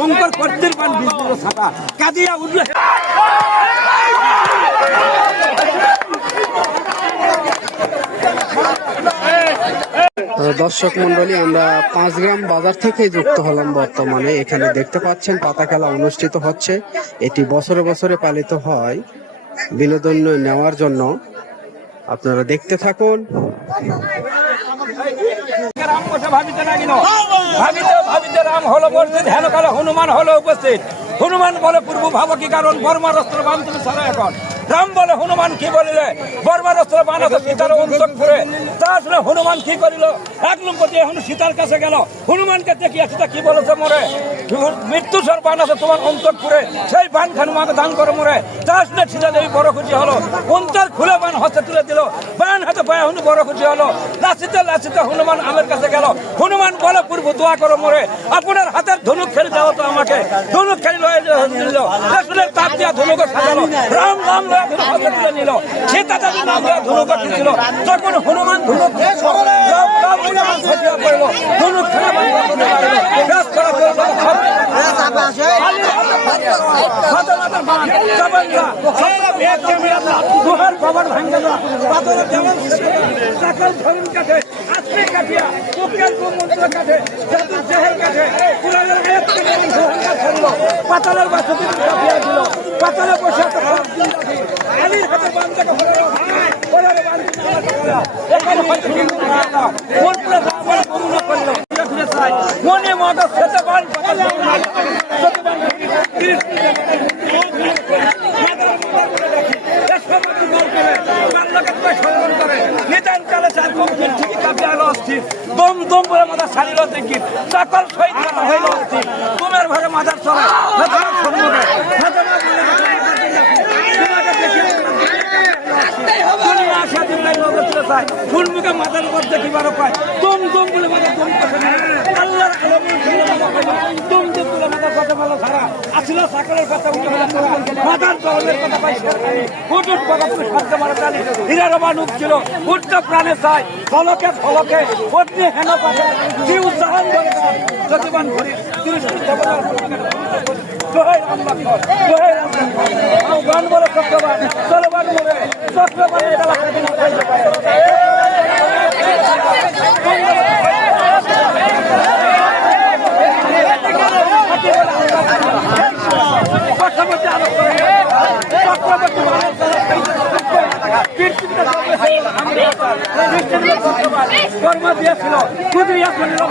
শঙ্কর কর্তির পান বিষ্ণুর ছাতা কাঁদিয়া উঠলে দর্শক মন্ডলী, আমরা 5 গ্রাম বাজার থেকে যুক্ত হলাম। বর্তমানে এখানে দেখতে পাচ্ছেন পাতা খেলা অনুষ্ঠিত হচ্ছে। এটি বছরে বছরে পালিত হয় বিনোদন নেওয়ার জন্য। আপনারা দেখতে থাকুন। রাম হলো বলছে ধ্যান কালে হনুমান হলো উপস্থিত। হনুমান বলে পূর্ব ভাব কি কারণ বর্মার অস্ত্র বান তুমি ছাড়া এখন। রাম বলে হনুমান কি বলিলে বর্মার অস্ত্র বান আছে সীতার অন্তঃপুরে। তা আসলে হনুমান কি করিল এক লম্পতি এখন সীতার কাছে গেল। হনুমানকে দেখিয়া সীতা কি বলেছে মোরে মৃত্যু সর বান আছে তোমার অন্তঃপুরে সেই বান হনুমানকে দান করো মোরে। তা আসলে সীতা দেবী বড় খুশি হলো। অন্তর খুলে বান হস্তে তুলে দিল। বান হাতে পায়ে হনু বড় খুশি হলো। লাচিতে লাচিতে হনুমান আমের কাছে গেল। হনুমান বলে পূর্ব দোয়া করো মোরে আপনার হাতের ধনুক খেলে দেওয়া তো আমাকে। ধনুক খেলে দিল তাপ দিয়া ধনুক সাজালো। রাম রাম হাতে তুলে নিল। সীতা দেবী নাম দেওয়া ধনুক ছিল। তখন হনুমান ধনুক ধনুক খেলা গুহার কবর ভাঙ্গে সকল ধরুন কাছে আজকে কাটিয়া মুখের মন্ত্র কাছে জাদুর জেহের কাছে পুরাণের পাতালের বাসতি কাটিয়া দিল। পাতালে বসে আলির হাতে বান্ধব মনে মতো খেতে পান দম দম বলে মাথা ছাড়িল দেখি সকল শহীদ হইল অস্থির। তুমের ঘরে মাথার চলে ফুলমুখে মাথার উপর দেখিবার পায় দম দম বলে মাথা দম আল্লাহর দম দম বলে মাথার কথা ভালো ছাড়া আসিল সাকলের কথা উঠে মাথার চরণের কথা পাই উঠুট কথা তুমি সাধ্য মারা জানি হীরার বান উঠছিল উঠতে প্রাণে চাই ফলকে ফলকে অগ্নি হেন পাঠে কি উচ্চারণ করে যতবান ঘুরি গান বলে চক্রবান চলবান মরে চক্রবানের কর্মা দিয়েছিল কুদিয়া শুনিল